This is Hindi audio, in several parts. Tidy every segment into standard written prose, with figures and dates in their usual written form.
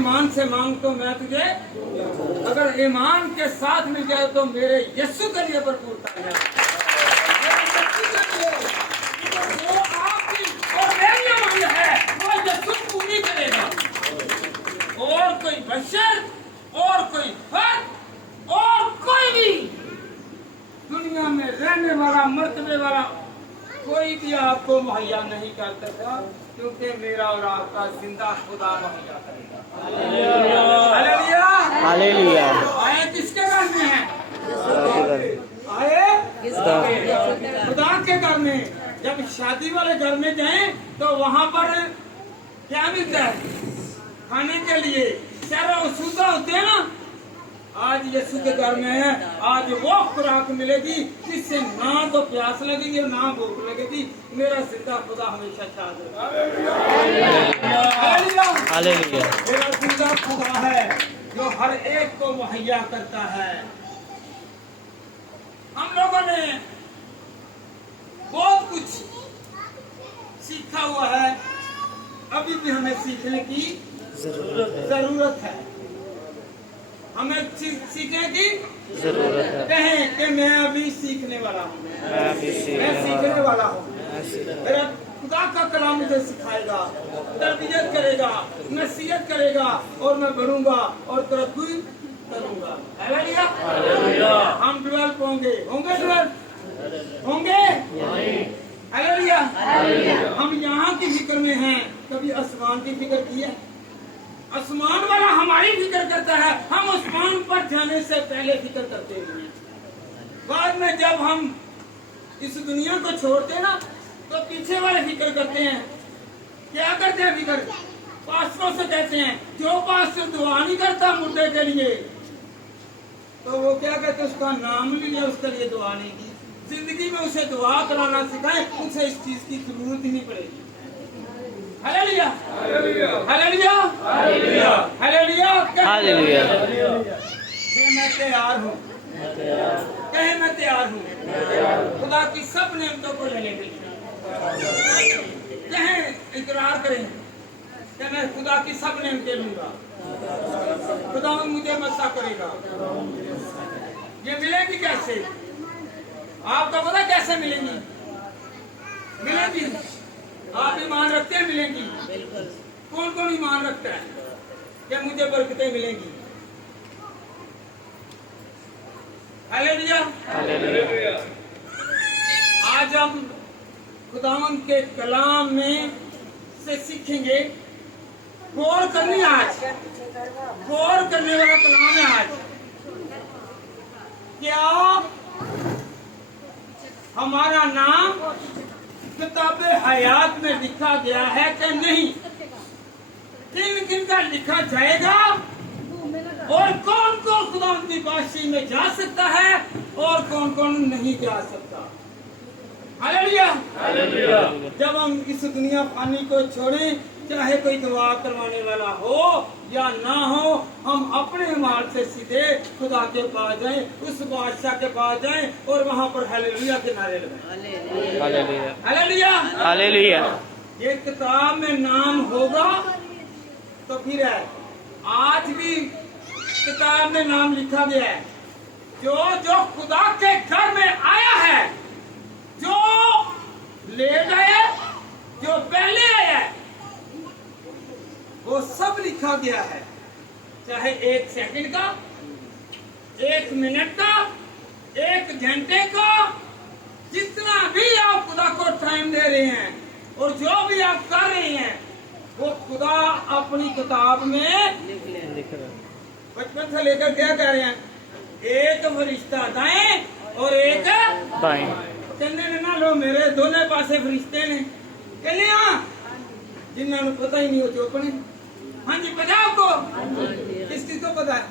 ईमान से मांग तो मैं तुझे, अगर ईमान के साथ मिल जाए तो मेरे यीशु के लिए भरपूरता है। जो आपकी और मेरी मांग है वो यीशु पूरी करेगा। और कोई बशर और कोई फर्द और कोई भी दुनिया में रहने वाला मर्तबे वाला कोई भी आपको मुहैया नहीं कर सकता, क्योंकि मेरा और आपका जिंदा खुदा मुहैया करेगा। Hallelujah, hallelujah. आए किसके घर में है? आए खुदा के घर में। जब शादी वाले घर में जाएं तो वहां पर क्या मिलता है खाने के लिए? सारा सूदा होते हैं ना। आज यीशु के घर में है, आज वो खुराक मिलेगी जिससे ना तो प्यास लगेगी और ना भूख लगेगी। मेरा जिंदा खुदा हमेशा शाद हालेलुया। मेरा जिंदा खुदा है जो हर एक को मुहैया करता है। हम लोगों ने बहुत कुछ सीखा हुआ है, अभी भी हमें सीखने की जरूरत है। हमें सीखने की जरूरत है। कहें कि मैं अभी सीखने वाला हूँ, मैं सीखने वाला हूँ। मेरा खुदा का कलाम मुझे सिखाएगा, तरबियत करेगा, नसीहत करेगा और मैं बढ़ूंगा और तरक्की करूंगा। हालेलुया। हम 12 होंगे 12 होंगे। हालेलुया। हम यहाँ की फिक्र में हैं, कभी आसमान की फिक्र की है? आसमान वाला हमारी फिक्र करता है, हम आसमान पर जाने से पहले फिक्र करते हैं। बाद में जब हम इस दुनिया को छोड़ते हैं ना तो पीछे वाले फिक्र करते हैं। क्या करते हैं फिक्र? पास्टरों से कहते हैं, जो पास्टर दुआ नहीं करता मुर्दे के लिए तो वो क्या कहते हैं, उसका नाम भी लिया, उसके लिए दुआ नहीं की। जिंदगी में उसे दुआ कराना सिखाए, उसे इस चीज की जरूरत ही नहीं पड़ेगी। हालेलुया, हालेलुया, हालेलुया, हालेलुया, हालेलुया। मैं तैयार हूँ, कहे मैं तैयार हूँ खुदा की सब नेमतों को लेने के लिए। कहें, इकरार करें कि मैं खुदा की सब नेमतें लूंगा, खुदा मुझे मस्सा करेगा। ये मिलेगी कैसे? आपको पता कैसे मिलेंगी? मिलेंगी, आप ईमान रखते हैं मिलेंगी। कौन कौन ईमान रखता है कि मुझे बरकतें मिलेंगी? Hallelujah, hallelujah. आज हम खुदावन के कलाम में से सीखेंगे। गौर करनी, आज गौर करने वाला कलाम है। आज क्या हमारा नाम किताबे हयात में लिखा गया है कि नहीं? किन किन का लिखा जाएगा और कौन कौन खुदा की बादशाही में जा सकता है और कौन कौन नहीं जा सकता? Hallelujah, hallelujah. जब हम इस दुनिया फानी को छोड़ें, चाहे कोई गवाह करवाने वाला हो या ना हो, हम अपने माल से सीधे खुदा के पास जाएं, उस बादशाह के पास जाएं और वहां पर हालेलुया के नारे लगाएं। हालेलुया, हालेलुया, हालेलुया। ये किताब में नाम होगा तो फिर है। आज भी किताब में नाम लिखा गया है, जो जो खुदा के घर में आया है, जो ले गए, जो पहले आया है, वो सब लिखा गया है। चाहे 1 सेकंड का, 1 मिनट का, 1 घंटे का, जितना भी आप खुदा को टाइम दे रहे हैं और जो भी आप कर रहे हैं, वो खुदा अपनी किताब में लिख रहा है। बचपन से लेकर क्या कह रहे हैं? एक फरिश्ता दाएं और एक बाएं। कहने ना लो मेरे दोनों पासे फरिश्ते ने। कहने जिन्होंने पता ही नहीं हो चोपने। हाँ जी, पता आपको? किस चीज को पता है?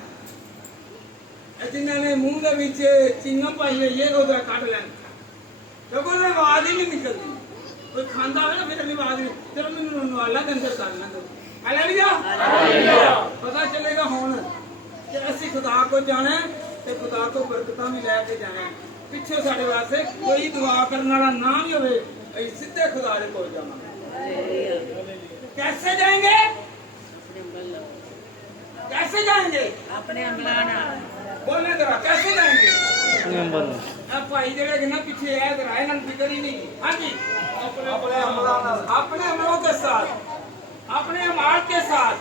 जिन्होंने मुंह के पीछे चिंगम पाई है, ये उधर काट लेना, क्योंकि उन्हें आवाज ही नहीं निकलती। कोई खांदा है ना, फिर आवाज नहीं। चलो मैंने नवाला के अंदर डालना दो। हालेलुया। पता चलेगा हुन कि असि खुदा को जाना है तो खुदा को बरकत भी लैके जाना है। पिछे साढ़े वास्ते कोई दुआ करने वाला ना भी हो, सीधे खुदा के कोल जावांगे। कैसे जाएंगे? कैसे जाएंगे? अपने अमलाना बोलने जरा, कैसे जाएंगे? नंबर अब भाई जगह ना पीछे है तो राय नल फिक्र ही नहीं। हाँ जी, अपने अमलों के साथ, अपने अमाल के साथ,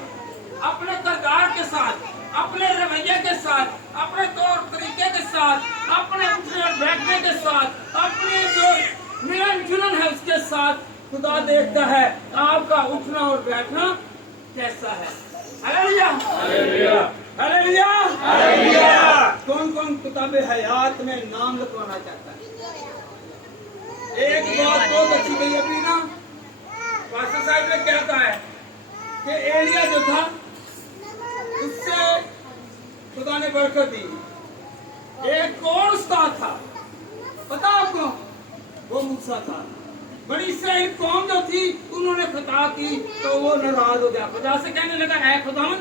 अपने किरदार के साथ, अपने रवैये के साथ, अपने तौर तरीके के साथ, अपने उठने और बैठने के साथ, अपने जो मिलन जुलन है उसके साथ खुदा देखता है आपका उठना और बैठना कैसा है। हालेलुया, हालेलुया, हालेलुया, हालेलुया। कौन कौन किताबे हयात में नाम लिखवाना चाहता है? एक बात बहुत अच्छी गई अभी ना, पास्टर साहब ने क्या कहा है कि एलिया जो था उससे खुदा ने बरकत दी। एक और उस्ताद था, पता आपको? वो मूसा था। बड़ी इस्राएल कौम जो थी उन्होंने खता की तो वो नाराज हो गया। खुदा से कहने लगा, है खुदावन,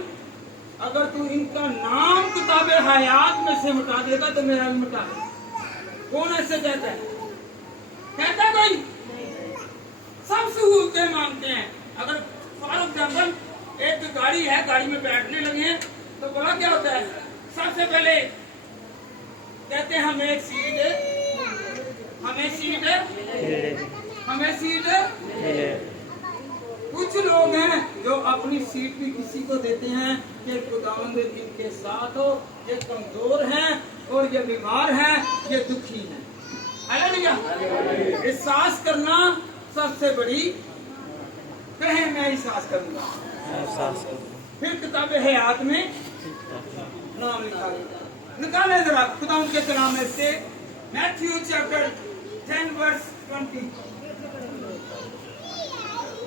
अगर तू इनका नाम किताबे हयात में से मिटा देगा तो मेरा भी मिटा दे। कौन ऐसे कहता है? कहता कोई? सब सहूलतें मांगते हैं। अगर फॉर एग्जाम्पल एक गाड़ी है, गाड़ी में बैठने लगे हैं तो बड़ा क्या होता है? सबसे पहले कहते हैं हमें एक सीट दे, हमें सीट दे, हमें सीट दे। कुछ लोग हैं जो अपनी सीट भी किसी को देते हैं कि खुदावंद इनके साथ हो, ये कमजोर हैं और ये बीमार हैं, ये दुखी हैं। हालेलुया। एहसास करना सबसे बड़ी, कहे मैं एहसास करूंगा। फिर किताब हयात में नाम निकाले जरा खुदावंद के कलाम में से मैथ्यू चैप्टर 10 वर्स 20।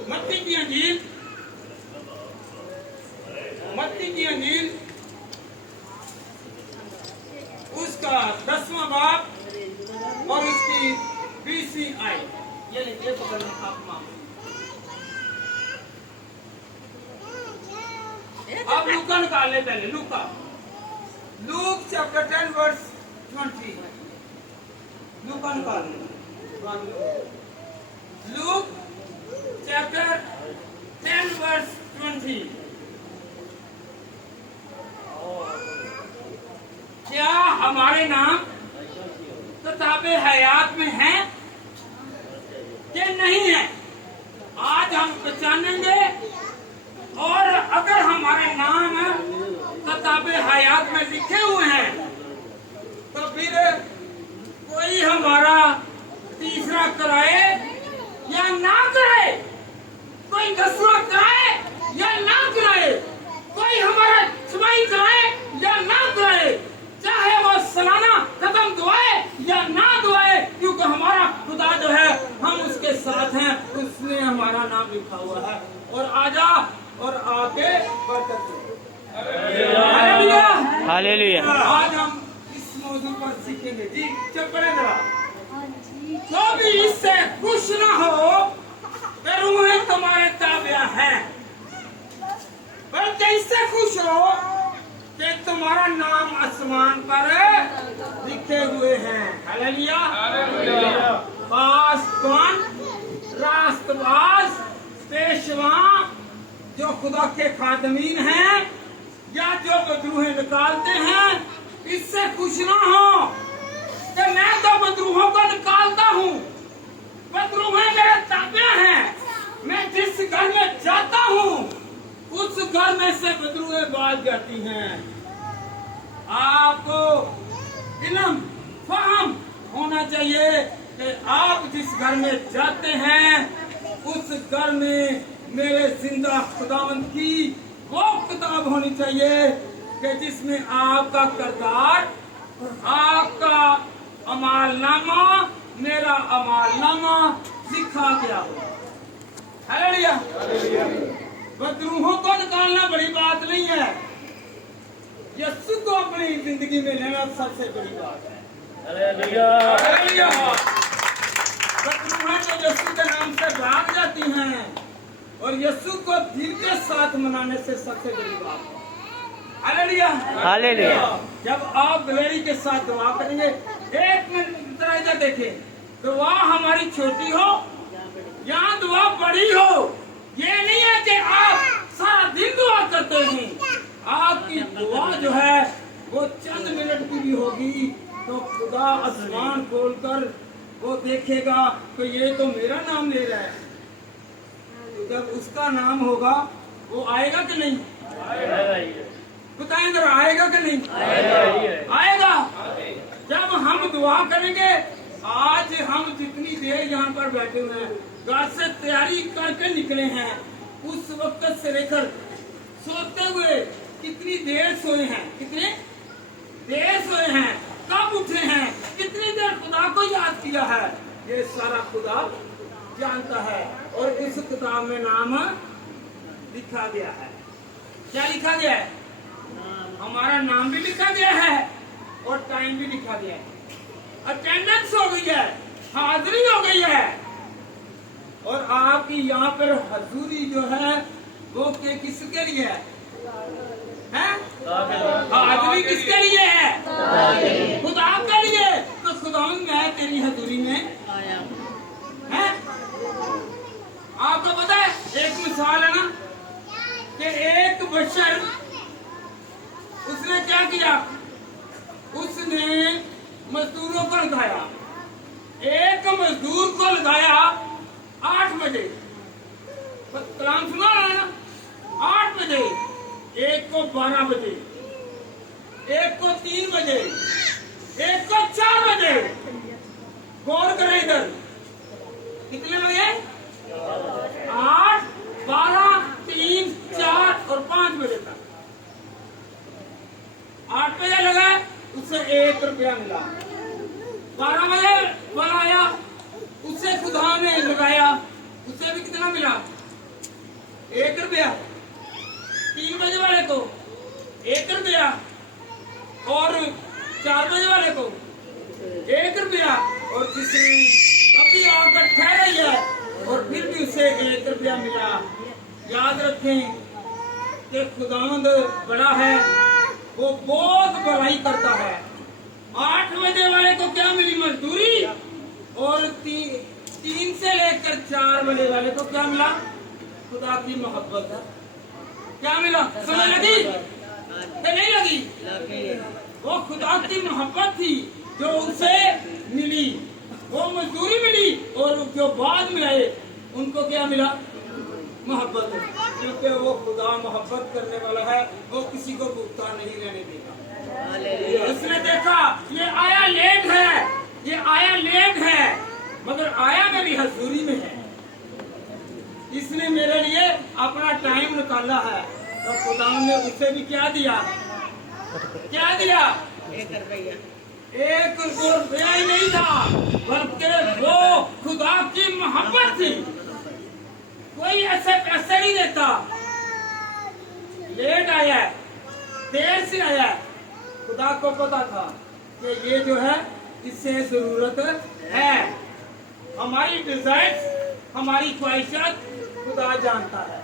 मत्ती की अंजील, मत्ती की अंजील उसका 10वां बाब और उसकी 20वीं आयत। ये लिखिए पकड़ने आप मां। आप लूका निकाल ले पहले। लूका, लूक चैप्टर 10 वर्स 20। लूका निकाल ले। Luke chapter 10 verse 20। क्या हमारे नाम किताबे हयात में हैं कि नहीं है? आज हम पहचानेंगे। और अगर हमारे नाम किताबे हयात में लिखे हुए हैं तो फिर कोई हमारा तीसरा कराए या ना कराए, कोई 10वां कराए या ना कराए, कोई हमारा छमाही कराए या ना कराए, चाहे वो सालाना खत्म दुआए या ना दुआए, क्योंकि हमारा खुदा जो है हम उसके साथ हैं, उसने हमारा नाम लिखा हुआ है। और आजा और आके बरकत दे। Hallelujah, hallelujah. आज हम इस मौजू पर सीखेंगे। जी चुप करें जरा। जो भी इससे खुश न हो वे रूहें तुम्हारे ताबिया हैं, बल्कि इससे खुश हो कि तुम्हारा नाम आसमान पर लिखे हुए हैं। हालेलुया, हालेलुया। पासवान, रास्तबाज, पेशवा, जो खुदा के खादमीन हैं या जो बदरूहें निकालते हैं, इससे खुश ना हो कि मैं तो बदरूहों को निकालता हूँ, बदरूहें मेरे ताबिया हैं। मैं जिस घर में जाता हूँ उस घर में से बदरूहें बाज जाती हैं। आपको इल्म फहम होना चाहिए कि आप जिस घर में जाते हैं उस घर में मेरे जिंदा खुदावंद की वो किताब होनी चाहिए कि जिसमें आपका किरदार, आपका अमालनामा, मेरा अमालनामा लिखा गया हो। हालेलुया। बदरूहों को निकालना बड़ी बात नहीं है, यीशु को अपनी जिंदगी में लेना सबसे बड़ी बात है। हालेलुया, हालेलुया। बदरूहें तो यीशु के नाम से भाग जाती हैं और यीशु को दिल के साथ मनाने से सबसे बड़ी बात है। हालेलुया, हालेलुया। जब आप दिलेरी के साथ दुआ करेंगे, एक मिनट जरा इधर देखें, दुआ हमारी छोटी हो या दुआ बड़ी हो, ये नहीं है कि आप सारा दिन दुआ करते हैं। आपकी खुदा आसमान खोलकर वो देखेगा तो ये तो मेरा नाम ले रहा है, तो जब उसका नाम होगा वो आएगा कि नहीं? बताएं जरा, आएगा कि नहीं? आएगा। जब हम दुआ करेंगे, आज हम जितनी देर यहाँ पर बैठे हुए हैं, घर से तैयारी करके निकले हैं, उस वक्त से लेकर सोते हुए कितनी देर सोए हैं, कितने देर सोए हैं, कब उठे हैं, कितनी देर खुदा को याद किया है, ये सारा खुदा जानता है। और इस किताब में नाम लिखा गया है। क्या लिखा गया है? हमारा नाम भी लिखा गया है और टाइम भी लिखा गया है। अटेंडेंस हो गई है, हाजिरी हो गई है, और आपकी यहाँ पर हजूरी जो है वो किसके लिए है? हाजिरी किसके लिए है? खुदा के लिए। तो खुदा मैं तेरी हजूरी में आया है। आपको पता है, एक मिसाल है ना कि एक बशर, उसने क्या किया? उसने मजदूरों को लगाया। एक मजदूर को लगाया 8 बजे, कलाम सुना रहा है ना? 8 बजे, एक को 12 बजे, एक को 3 बजे, एक को 4 बजे। गौर करें इधर, कितने बजे? 8, 12, 3, 4 और 5 बजे तक। 8 बजे लगा, उससे 1 रुपया मिला। 12 बजे बनाया, उससे खुदा ने लगाया, उससे भी कितना मिला? 1 रुपया। 3 बजे वाले को 1 रुपया, और 4 बजे वाले को 1 रुपया, और किसी अभी आकर ठहरा ही है और फिर भी उसे 1 रुपया मिला। याद रखें कि खुदावंद बड़ा है, वो बहुत भलाई करता है। 8 बजे वाले को क्या मिली? मजदूरी। और 3 से लेकर 4 बजे वाले को क्या मिला? खुदा की मोहब्बत है। क्या मिला? समझ लगी कि नहीं लगी? वो खुदा की मोहब्बत थी जो उसे मिली, वो मजदूरी मिली, और जो बाद में आए उनको क्या मिला? मोहब्बत। क्योंकि वो खुदा मोहब्बत करने वाला है, वो किसी को भूखा नहीं रहने देगा। उसने देखा ये आया लेट है, ये आया लेट है, मगर आया मेरी हजूरी में है, इसने मेरे लिए अपना टाइम निकाला है। तो खुदा ने उसे भी क्या दिया? क्या दिया? 1 रुपया। 1 रुपया ही नहीं था, बल्कि वो खुदा की मोहब्बत थी। कोई ऐसे पैसे नहीं देता। लेट आया है, देर से आया है, खुदा को पता था कि ये जो है इससे जरूरत है। हमारी डिजायर, हमारी ख्वाहिशात खुदा जानता है।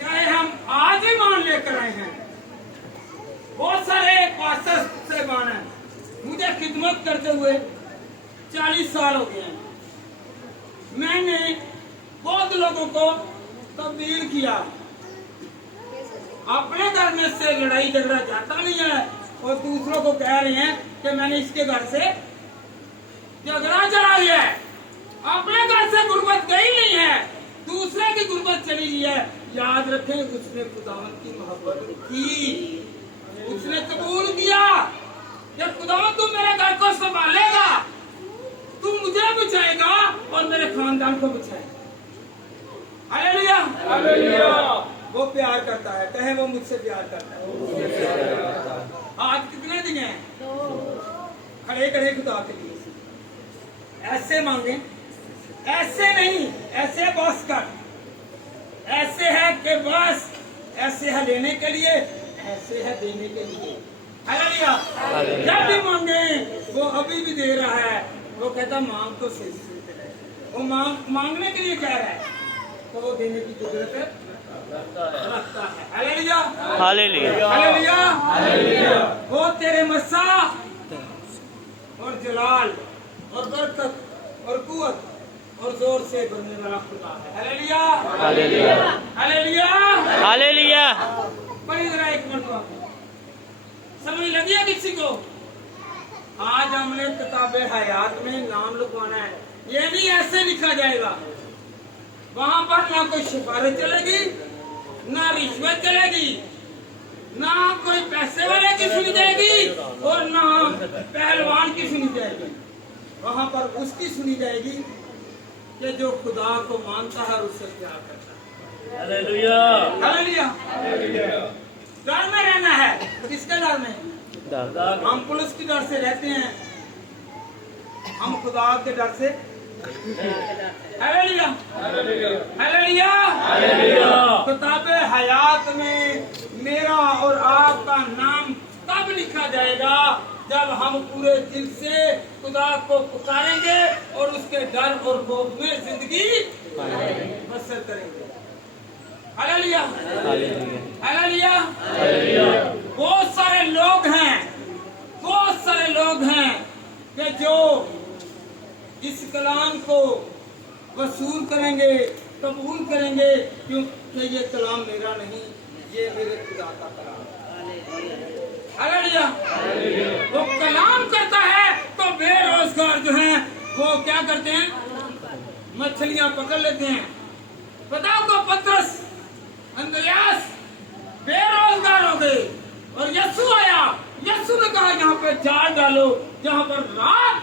चाहे हम आज ही मान लेकर आए हैं, बहुत सारे पास्टर से माना है, मुझे खिदमत करते हुए 40 साल हो गए हैं। मैंने बहुत लोगों को तब्दील किया। अपने घर में से लड़ाई झगड़ा जाता नहीं है, और दूसरों को कह रहे हैं कि मैंने इसके घर से झगड़ा चला लिया है। अपने घर से गुर्बत गई नहीं है, दूसरे की गुर्बत चली गई है। याद रखें, उसने खुदावंद की मोहब्बत की, उसने कबूल किया कि खुदावंद तुम मेरे घर को संभालेगा, तुम मुझे बचाएगा और मेरे खानदान को बचाएगा। Hallelujah, hallelujah. वो प्यार करता है, कहे वो मुझसे प्यार करता है। आज कितने दिन हैं? खड़े खड़े खुदा के लिए ऐसे मांगे, ऐसे नहीं, ऐसे बॉस कर, ऐसे है कि बस, ऐसे है लेने के लिए, ऐसे है देने के लिए। हालेलुया। जब भी मांगे वो अभी भी दे रहा है। वो कहता मांग तो सही, वो मांगने के लिए कह रहा है, तो वो देने की जरूरत रखता है। हालेलुया, हालेलुया, हालेलुया, हालेलुया। वो तेरे मसा और जलाल और बरकत और कुव्वत और जोर से भरने वाला खुदा है। हालेलुया, हालेलुया, हालेलुया, हालेलुया। पढ़िए जरा 1 मिनट, समझ लगी है किसी को? आज हमने किताबे हयात में नाम लिखवाना है। ये नहीं ऐसे लिखा जाएगा, वहां पर ना कोई सिफारिश चलेगी, ना रिश्वत चलेगी, ना कोई पैसे वाले की सुनी जाएगी और ना पहलवान की सुनी जाएगी। वहां पर उसकी सुनी जाएगी कि जो खुदा को मानता है और उससे प्यार करता है। हालेलुया, हालेलुया। डर में रहना है। किसके डर में? हम पुलिस की डर से रहते हैं, हम खुदा के डर से। हालेलुया, हालेलुया, हालेलुया। किताबे हयात में मेरा और आपका नाम तब लिखा जाएगा जब हम पूरे दिल से खुदा को पुकारेंगे और उसके डर और खौफ में जिंदगी बसर करेंगे। हालेलुया, हालेलुया, हालेलुया। बहुत सारे लोग हैं, बहुत सारे लोग हैं कि जो इस कलाम को वसूल करेंगे, कबूल करेंगे, क्योंकि ये कलाम मेरा नहीं, ये मेरे खुदा का कलाम है। हालेलुया। वो कलाम करता है तो बेरोजगार जो हैं वो क्या करते हैं? मछलियां पकड़ लेते हैं। बताओ को पतरस, अंद्रयास बेरोजगार हो गए और यीशु आया। यीशु ने कहा यहाँ पे जाल डालो। जहाँ पर रात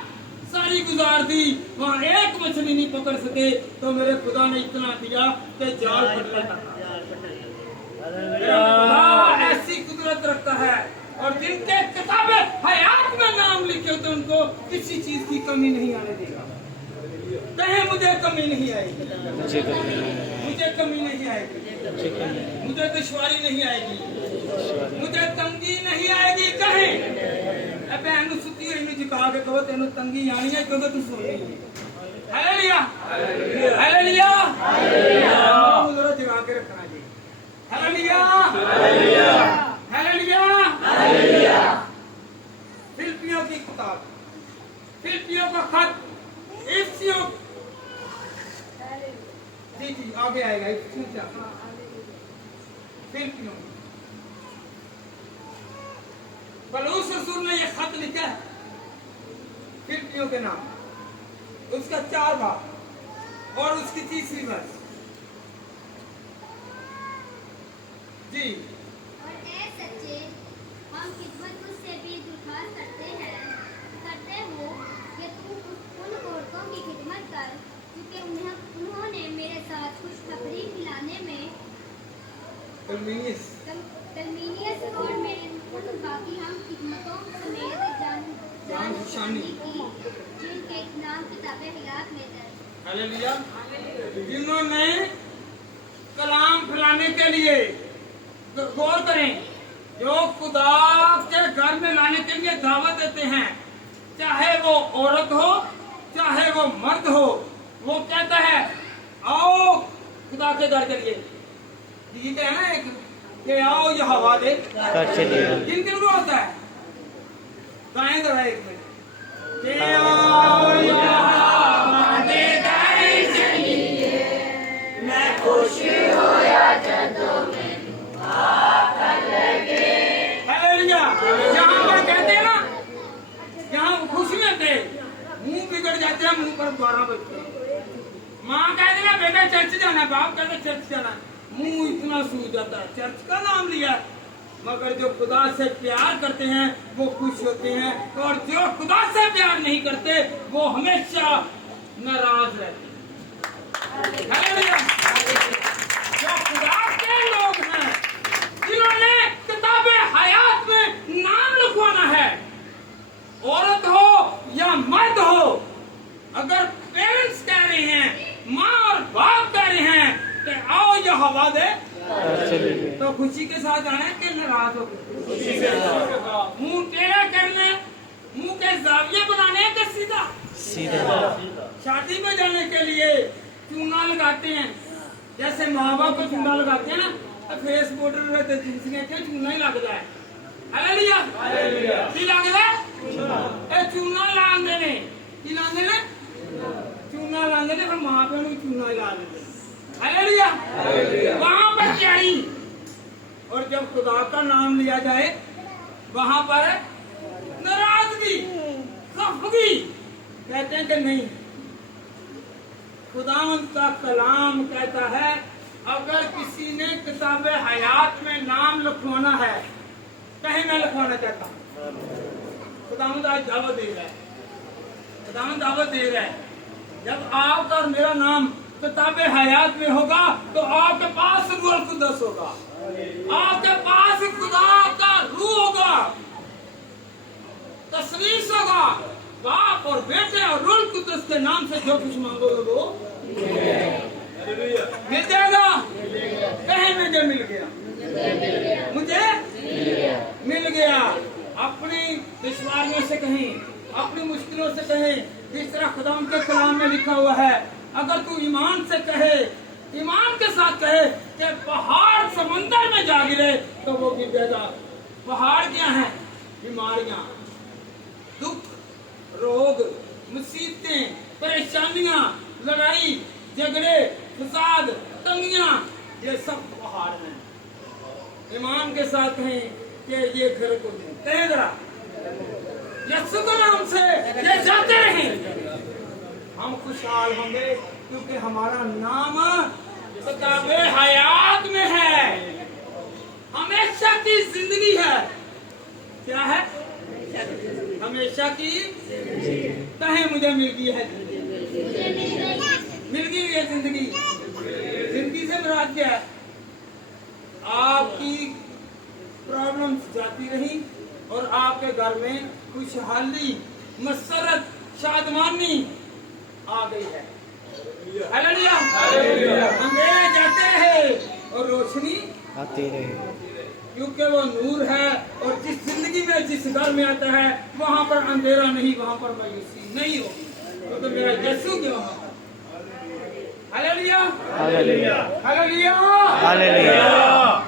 सारी गुजार दी, वहाँ एक मछली नहीं पकड़ सके, तो मेरे खुदा ने इतना दिया कि जाल फट लेता था। ऐसी कुदरत रखता है और जिनके किताबे हयात में नाम लिखे होते उनको किसी चीज की कमी नहीं आने देगा। कहे मुझे कमी नहीं आएगी, मुझे कमी नहीं आएगी, मुझे दुश्वारी नहीं आएगी, मुझे तंगी नहीं आएगी। कहे बहन सुती है झुका के कहो तेन तंगी आनी है क्योंकि तू सोनी है। हालेलुया, हालेलुया, हालेलुया। जगा के रखना जी। हालेलुया, हालेलुया, हालेलुया, हालेलुया। फिलिपियों की किताब, फिलिपियों का खत, इफिसियों, जी जी आगे आएगा। फिलिपियों पौलुस रसूल ने यह खत लिखा है फिलिपियों के नाम, उसका 4 भाग और उसकी 3री वर्ष जी। और ऐ सच्चे हम खिदमत तुझसे भी दरख्वास्त करते हो कि तू उन औरतों की खिदमत कर क्योंकि उन्होंने मेरे साथ खुशखबरी फैलाने में कलमीनियस और मेरे उन बाकी हम खिदमतों समेत जान शानी की जिनके नाम किताबे हयात में दर्ज। हालेलुया। जिन्होंने कलाम फैलाने के लिए, गौर करें, जो खुदा के घर में लाने के लिए दावत देते हैं, चाहे वो औरत हो चाहे वो मर्द हो, वो कहता है आओ खुदा के घर के लिए। ठीक है ना, एक कि आओ ये हवा दे। किन किन को होता है? गाएं जरा एक मिनट। कि आओ ये हवा दे गाएं चलिए, मैं खुश होया जदों मैनू आकर लगे। हालेलुया। जहाँ पर कहते हैं ना, जहाँ खुश नहीं होते, मुंह बिगड़ जाते हैं, मुंह पर 12 बजते हैं। माँ कहती है बेटा चर्च जाना, बाप कहते चर्च जाना, मुंह इतना सूझ जाता है। चर्च का नाम लिया, मगर जो खुदा से प्यार करते हैं वो खुश होते हैं, और जो खुदा से प्यार नहीं करते वो हमेशा नाराज रहते हैं। हालेलुया। जो खुदा के लोग हैं जिन्होंने किताबे हयात में नाम लिखवाना है, औरत हो या मर्द हो, अगर पेरेंट्स कह रहे हैं, माँ और बाप कह रहे हैं कि आओ ये हवा दे, तो खुशी के साथ आना है कि नाराज हो? मुंह टेढ़ा करने, मुंह के जाविये बनाने के सीधा सीधा। शादी में जाने के लिए चूना लगाते हैं, जैसे माँ बाप को चूना लगाते हैं ना, फेस बॉर्डर रहते जिसने क्या चूना ही लगता है। हालेलुया, की लगता है चूना लाने ने, की लाने ने चूना लाने ने, फिर माँ पे चूना ला देते। हालेलुया। वहां पर चढ़ी, और जब खुदा का नाम लिया जाए वहां पर नाराजगी। कभी कहते हैं कि नहीं, खुदावंद का कलाम कहता है अगर किसी ने किताब हयात में नाम लिखवाना है, कहीं मैं लिखवाना चाहता हूँ, खुदावंद आज दावत दे रहा है, खुदावंद दावत दे रहा है, जब आपका और मेरा नाम किताब हयात में होगा तो आपके पास रूह कुदस होगा, आपके पास खुदा का रूह होगा, तस्वीर होगा, बाप और बेटे और रूह कुदस के नाम से जो कुछ मांगोगे वो मिल जाएगा। कहीं मुझे मिल गया, मुझे मिल गया। अपनी दुश्वारियों से कहीं, अपनी मुश्किलों से कहीं, जिस तरह खुदा के कलाम में लिखा हुआ है, अगर तू ईमान से कहे, ईमान के साथ कहे कि पहाड़ समंदर में जा गिरे तो वो गिर जाएगा। पहाड़ क्या है? बीमारियां, दुख, रोग, मुसीबतें, परेशानियां, लड़ाई झगड़े, फसाद, तंगियां, ये सब पहाड़ हैं। ईमान के साथ कहें कि ये घर को दें, कहें जरा यीशु के नाम से ये जाते रहें, हम खुशहाल होंगे क्योंकि हमारा नाम किताबे हयात में है, हमेशा की जिंदगी है। क्या है? हमेशा की। कहें मुझे मिल गई है, मिल गई है जिंदगी। जिंदगी से मुराद क्या है? आपकी प्रॉब्लम्स जाती रही और आपके घर में खुशहाली, मसरत, शादमानी आ गई है। हालेलुया। अंधेरे जाते रहे और रोशनी आती रहे, क्योंकि वो नूर है। और जिस जिंदगी में, जिस घर में आता है, वहाँ पर अंधेरा नहीं, वहाँ पर मायूसी नहीं होगी, क्योंकि मेरा यीशु के वहाँ। हालेलुया, हालेलुया, हालेलुया, हालेलुया।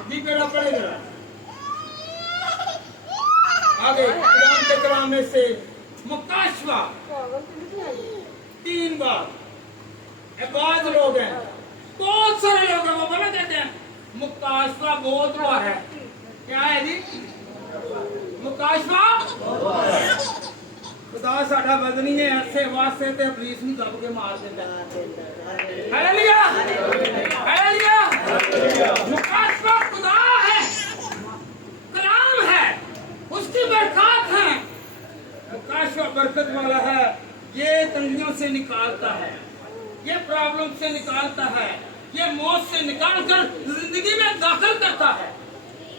जी बेड़ा पड़ेगा। आगे कलाम के कलाम में से मुकाशवा 3 बार। बहुत लोग हैं, बहुत सारे लोग हैं, वो बोला कहते हैं मुकाशवा बहुत बार है। क्या है जी? मुकाशवा खुदा साडा बदनी है, ऐसे वास्ते ते पुलिस ਨੂੰ ਦਬ ਕੇ ਮਾਰ ਦਿੰਦਾ। Hallelujah, hallelujah. मुकाशवा खुदा है, कलाम है, उसकी बरकत है। मुकाशवा बरकत वाला है, ये तंगियों से निकालता है, ये प्रॉब्लम से निकालता है, ये मौत से निकालकर जिंदगी में दाखिल करता है।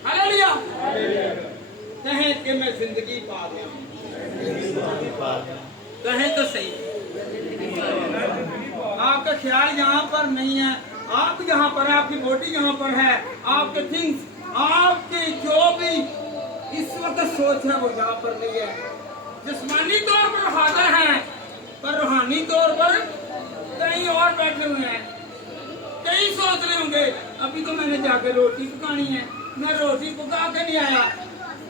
हालेलुया। कहें कि मैं जिंदगी पा गया, कहें तो सही। आपका ख्याल यहाँ पर नहीं है, आप यहाँ पर है, आपकी बॉडी यहाँ पर है, आपके थिंग्स, आपकी जो भी इस वक्त सोच है वो यहाँ पर नहीं है। जिस्मानी तौर पर हाजिर हैं, पर रूहानी तौर पर कहीं और बैठे हुए हैं। कई सोच रहे होंगे अभी तो मैंने जाके रोटी पकानी है, मैं रोटी पका के नहीं आया,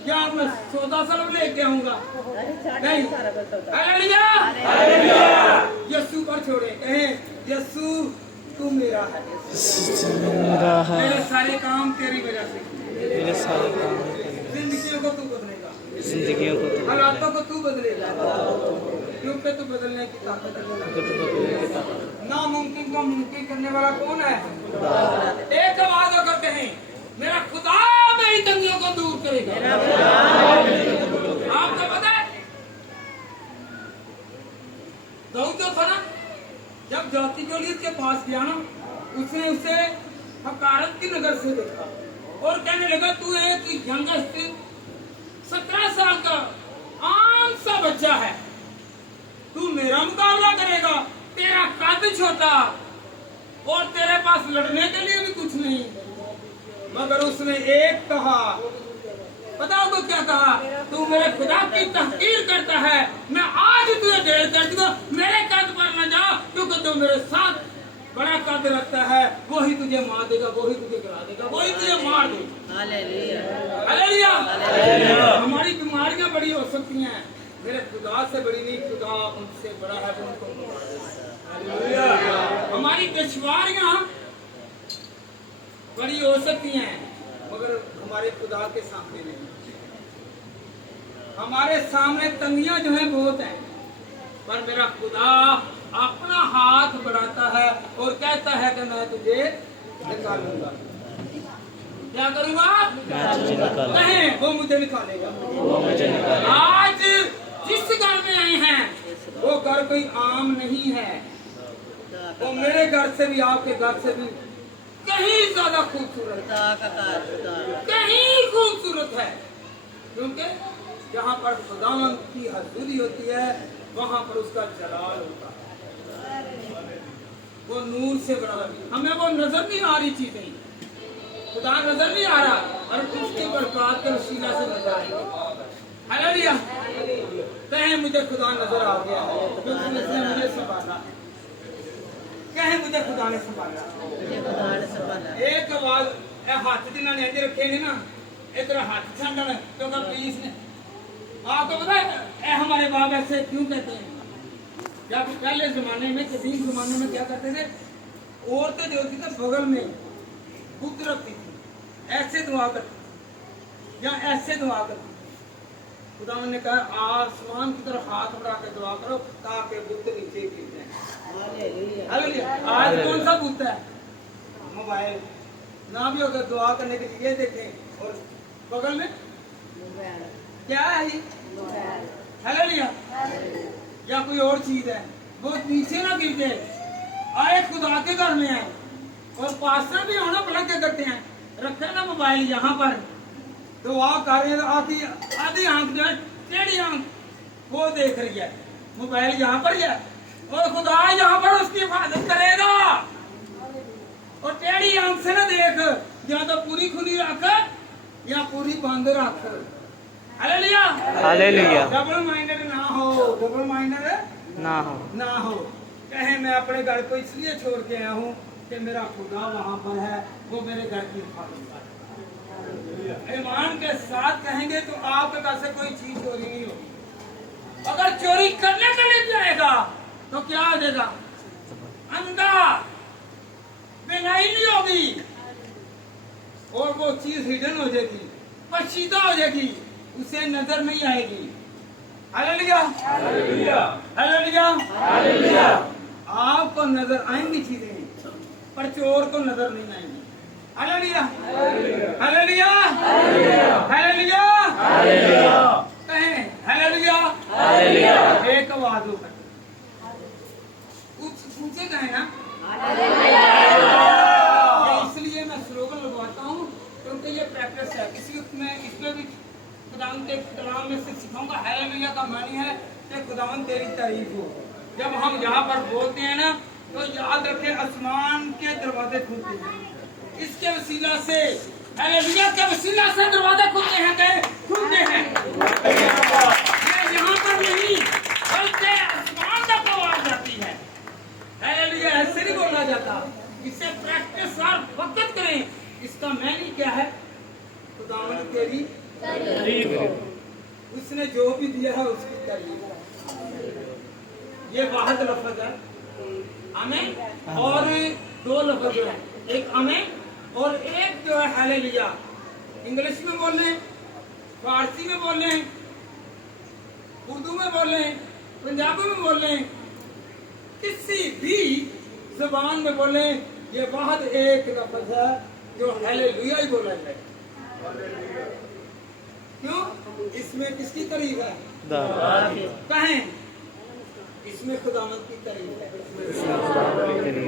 क्या मैं सौदा सलब लेके आऊंगा? नहीं। हालेलुया, यीशु पर छोड़े, कहें यीशु तू मेरा है, मेरे सारे काम तेरी वजह से, मेरे सारे काम, जिंदगियों को तू बदलेगा, जिंदगियों को, हालातों को तू बदलेगा, क्योंकि तू बदलने की ताकत है। नामुमकिन को मुमकिन करने वाला कौन है? एक आवाज होकर कहें मेरा खुदा मेरी तंगियों को दूर करेगा। आपको पता है दाऊद जो था ना, जब जाति जोलियत के पास गया ना, उसने उसे हकारत की नजर से देखा और कहने लगा तू एक यंगस्ट 17 साल का आम सा बच्चा है, तू मेरा मुकाबला करेगा, तेरा कद छोटा और तेरे पास लड़ने के लिए भी कुछ नहीं। मगर उसने एक कहा, पता होगा क्या कहा? तू मेरे खुदा की तहकीर करता है, मैं आज तुझे ढेर कर दूंगा, मेरे कद पर न जा, क्योंकि तू मेरे साथ बड़ा कद रखता है, वही तुझे मार देगा, वही तुझे गिरा देगा, वही तुझे मार देगा। Hallelujah, hallelujah. हमारी बीमारियां बड़ी हो सकती हैं, मेरे खुदा से बड़ी नहीं, खुदा उनसे बड़ा है, उनको हालेलुया। हमारी दुश्वारियां बड़ी हो सकती हैं, मगर हमारे खुदा के सामने नहीं। हमारे सामने तंगियां जो हैं बहुत हैं, पर मेरा खुदा अपना हाथ बढ़ाता है और कहता है कि मैं तुझे निकालूंगा। क्या करूंगा? नहीं, वो मुझे निकालेगा। आज जिस घर में आए हैं वो घर कोई आम नहीं है, वो मेरे घर से भी, आपके घर से भी कहीं ज्यादा खूबसूरत, कहीं खूबसूरत है। क्योंकि जहाँ पर खुदावंद की हजूरी होती है वहाँ पर उसका जलाल होता है, वो नूर से बड़ा। हमें वो नजर नहीं आ रही चीजें, खुदा नजर नहीं आ रहा, और उसके बरकत के वसीला से नजर आएंगे। हालेलुया। कहें मुझे खुदा नजर आ गया है क्योंकि उसने मुझे संभाला है। कहें मुझे खुदा ने संभाला। एक आवाज हाथ जिन्होंने इंज रखे ने ना, इधर हाथ छांडन, क्योंकि पुलिस ने आपको पता है हमारे बाप ऐसे क्यों कहते हैं? जब पहले जमाने में, कदीम जमाने में क्या करते थे, औरतें जो थी तो बगल में बुत रखती थी, ऐसे दुआ करती थी या ऐसे दुआ करती थी। खुदा ने कहा आसमान की तरफ हाथ बढ़ा के दुआ करो ताकि बुत नीचे गिर जाए। आज कौन सा बुत है? मोबाइल। ना भी होगा दुआ करने के लिए देखें, और बगल में क्या है ये? हालेलुया। या कोई और चीज है, वो नीचे ना गिर जाए। आए खुदा के घर में है, और पास्टर भी होना बड़ा क्या करते हैं, रखे ना मोबाइल यहाँ पर, तो आप कर रहे हैं, आधी आंख जो है, टेढ़ी आंख वो देख रही है, मोबाइल यहाँ पर है, और खुदा यहाँ पर उसकी हिफाजत करेगा। और टेढ़ी आंख से ना देख, या तो पूरी खुली रख या पूरी बंद रख। Hallelujah, hallelujah. डबल माइंडेड ना हो, डबल माइंडेड ना हो। कहे मैं अपने घर को इसलिए छोड़ के आया हूँ कि मेरा खुदा वहाँ पर है, वो मेरे घर की हिफाजत करेगा। ईमान के साथ कहेंगे तो आपके घर से कोई चीज चोरी नहीं होगी। अगर चोरी करने के लिए जाएगा तो क्या हो जाएगा? अंधा, बेनाई नहीं होगी, और वो चीज हिडन हो जाएगी, पशीदा हो जाएगी, उसे नजर नहीं आएगी। हालेलुया, हालेलुया, हालेलुया, हालेलुया। आपको नजर आएंगी चीजें, पर चोर को नजर नहीं आएंगी। हालेलुया, हालेलुया, हालेलुया, हालेलुया। कहें हालेलुया, हालेलुया। एक आवाज होकर पूछे कहें ना, इसलिए मैं स्लोगन लगवाता हूँ क्योंकि ये प्रैक्टिस है। इसलिए मैं इसमें भी खुदावंद के कलाम में से सिखाऊंगा। हालेलुया का मानी है कि खुदावंद तेरी तारीफ हो। जब हम यहाँ पर बोलते हैं ना, तो याद रखें आसमान के दरवाजे खुलते हैं, इसके वसीला से, हालेलुया के वसीला से दरवाजे खुलते हैं, खुलते हैं। यहाँ पर नहीं, बल्कि आसमान तक आवाज जाती है। हालेलुया, ऐसे नहीं बोला जाता। इसे प्रैक्टिस हर वक्त करें। इसका मैंने क्या है? खुदावंद तेरी तारीफ हो। उसने जो भी दिया है उसकी तारीफ। ये वाहिद लफ्ज है आमीन, और दो लफ्ज है, एक आमीन और एक जो है हालेलुया। इंग्लिश में बोल रहे हैं, फारसी में बोल रहे हैं, उर्दू में बोल रहे हैं, पंजाबी में बोल रहे हैं, किसी भी जुबान में बोले, ये वाहिद एक लफ्ज है जो हालेलुया ही बोला जाए। क्यों? इसमें किसकी तारीफ है? कहें, इसमें खुदावंद की तारीफ है,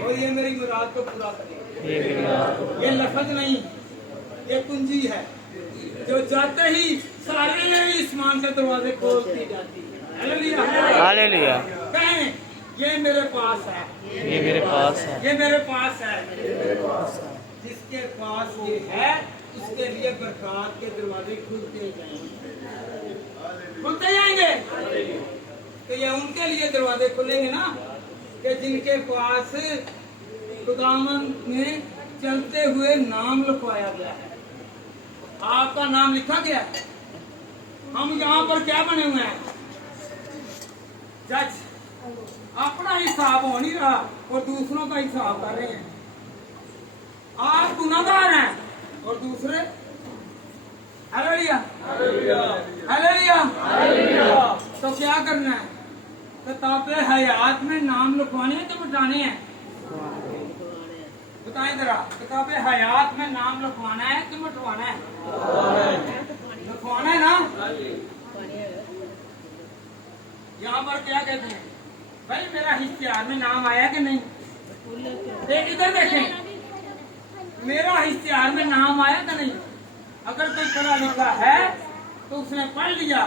और ये मेरी मुराद को पूरा करेगा। ये लफ्ज नहीं, ये कुंजी है जो जाते ही सारे आसमान के दरवाजे खोलती जाती है। हालेलुया, हालेलुया। कहें, ये मेरे पास है, ये मेरे पास है, ये मेरे पास है, ये मेरे पास है। जिसके पास ये है उसके लिए बरकत के दरवाजे खुलते जाएंगे, खुलते जाएंगे। तो ये उनके लिए दरवाजे खुलेंगे ना कि जिनके पास खुदावंद ने चलते हुए नाम लिखवाया गया है। आपका नाम लिखा गया है। हम यहाँ पर क्या बने हुए हैं? जज। अपना हिसाब हो नहीं रहा और दूसरों का हिसाब कर रहे हैं। आप गुनाहगार हैं और दूसरे हालेलुया, हालेलुया, हालेलुया। तो क्या करना है? किताबे हयात में नाम लिखवाने हैं कि मिटाने हैं? बताएं जरा, किताबे हयात में नाम लिखवाना है कि मिटवाना है? लिखवाना है ना। यहाँ पर क्या कहते हैं भाई, मेरा इश्तिहार में नाम आया कि नहीं? इधर देखें, मेरा इश्तिहार में नाम आया कि नहीं? अगर कोई पढ़ा लिखा है तो उसने पढ़ लिया,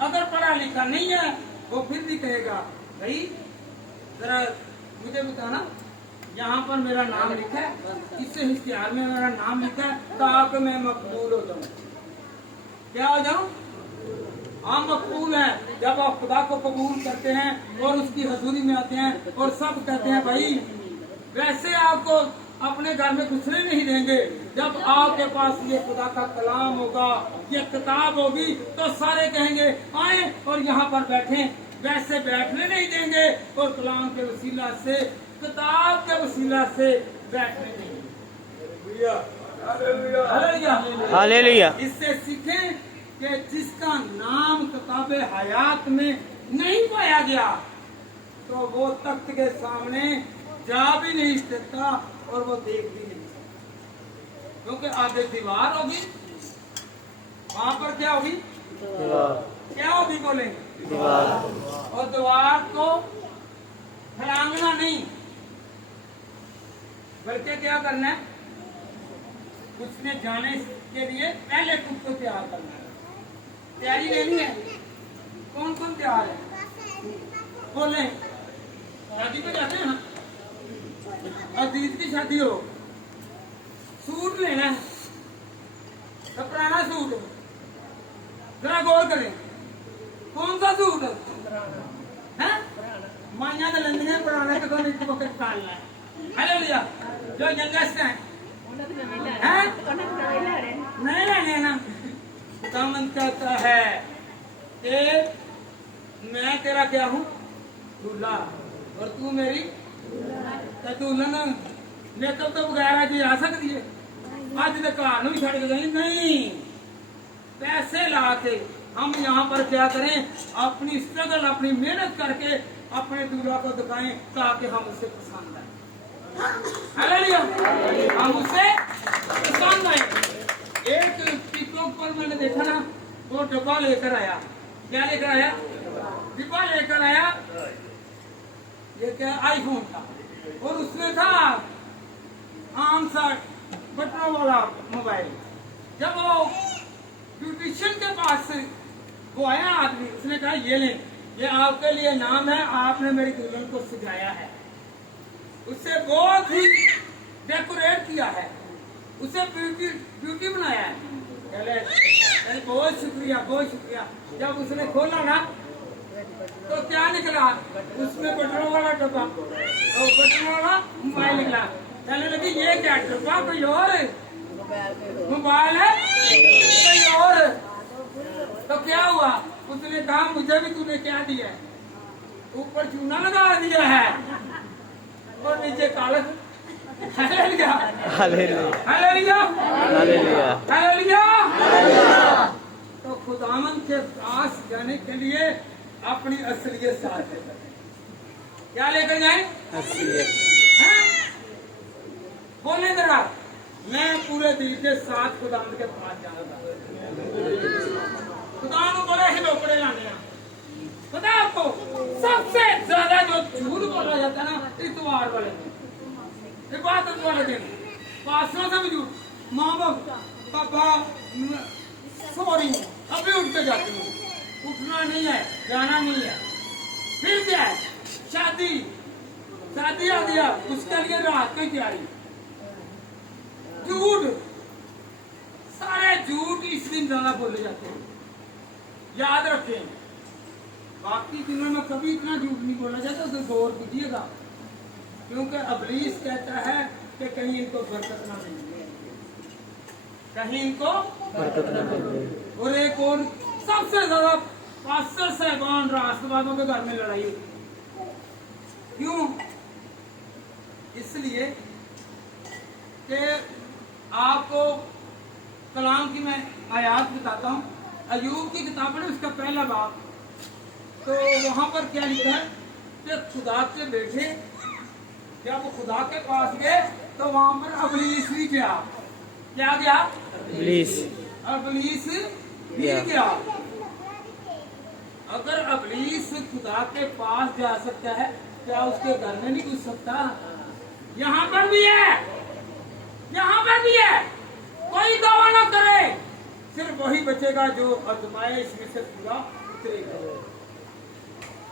अगर पढ़ा लिखा नहीं है वो फिर भी कहेगा भाई जरा मुझे बताना, यहाँ पर मेरा नाम लिखा है, इससे इश्तिहार में मेरा नाम लिखा है ताकि मैं मकबूल हो जाऊँ। क्या हो जाऊँ? हाँ, मकबूल है। जब आप खुदा को कबूल करते हैं और उसकी हजूरी में आते हैं और सब कहते हैं भाई वैसे आपको अपने घर में घुसने नहीं देंगे, जब आपके पास ये खुदा का कलाम होगा, ये किताब होगी तो सारे कहेंगे आए और यहाँ पर बैठे, वैसे बैठने नहीं देंगे और कलाम के वसीला से, किताब के वसीला से बैठने देंगे। हालेलुया। इससे सीखें कि जिसका नाम किताबे हयात में नहीं पाया गया तो वो तख्त के सामने जा भी नहीं सकता और वो देख भी नहीं सकता, क्योंकि आगे दीवार होगी, वहां पर क्या होगी? क्या होगी बोलेंगे? दीवार। और दीवार को फलांगना नहीं बल्कि क्या करना है, उसमें जाने के लिए पहले खुद को तैयार करना है। तैयारी लेनी है। कौन कौन तैयार है बोले? शादी पे जाते हैं ना, अजीज की शादी हो, सूट लेना है तो पुराना सूट, जरा गौर करें कौन सा सूट है? माइया तो लेंगे पुराना तो एक वक्त डालना है। हेलो लिया जो यंगेस्ट है नहीं लेने ना। दामन कहता है कि मैं तेरा क्या हूँ? दूल्हा, और तू मेरी दुल्हन। मेकअप तो बगैर आज आ सकती है? आज तक घर भी छड़ के गई नहीं। पैसे ला के हम यहाँ पर क्या करें? अपनी स्ट्रगल, अपनी मेहनत करके अपने दूल्हा को दिखाएं ताकि हम उसे पसंद आए। हालेलुया, हम उसे पसंद आए। एक टिकटॉक पर मैंने देखा ना, वो डब्बा लेकर आया। क्या लेकर आया? डिब्बा लेकर आया। ये क्या? आईफोन था, और उसमें था आम सा बटनों वाला मोबाइल। जब वो ब्यूटिशियन के पास वो आया आदमी, उसने कहा ये लें, ये आपके लिए नाम है, आपने मेरी दुल्हन को सजाया है, उससे बहुत ही डेकोरेट किया है, उसे ब्यूटी बनाया है। चले बहुत शुक्रिया, बहुत शुक्रिया। जब उसने खोला ना तो क्या निकला? उसमें बटनों वाला डब्बा, तो बटनों वाला मोबाइल निकला। कहने लगी ये क्या डब्बा? कोई और मोबाइल है कोई और? तो क्या हुआ? उसने कहा मुझे भी तूने क्या दिया है? ऊपर चूना लगा दिया है और नीचे कागज। हालेलुया, हालेलुया, हालेलुया, हालेलुया। तो खुदावन के पास जाने के लिए अपनी असलियत साथ लेकर, क्या लेकर जाए? असलियत। बोले जरा, मैं पूरे दिल के साथ खुदावन के पास जाऊंगा। खुदा को बड़े ही लोकड़े लाने हैं। पता है आपको सबसे ज्यादा जो झूठ बोला जाता है ना, इतवार वाले दिन, इबादत वाले दिन, पासों से भी झूठ। माँ बाप पापा सॉरी अभी उठ के जाती हूँ, उठना नहीं है, जाना नहीं है। फिर क्या है? शादी, शादी आ गया, उसके लिए रात की तैयारी। झूठ, सारे झूठ इस दिन ज्यादा बोले जाते हैं। याद रखें, बाकी दिनों में कभी इतना झूठ नहीं बोला जाता, तो गौर कीजिएगा, क्योंकि अबलीस कहता है कि कहीं इनको बरकत ना मिले, कहीं इनको बरकत ना मिले। और एक और सबसे ज्यादा पास्टर साहबान राष्ट्रवादियों के घर में लड़ाई होती। क्यों? इसलिए कि आपको कलाम की मैं आयात बताता हूँ। अयूब की किताब है, उसका पहला बाब, तो वहां पर क्या लिखा है कि खुदा के बेटे जब खुदा के पास गए तो वहां पर अबलीस भी गया। क्या गया? अबलीस भी गया। अगर अबलीस खुदा के पास जा सकता है, क्या उसके घर में नहीं घुस सकता? यहाँ पर भी है, यहाँ पर भी है। कोई दावा ना करे, सिर्फ वही बचेगा जो आजमाइश में से पूरा उतरेगा।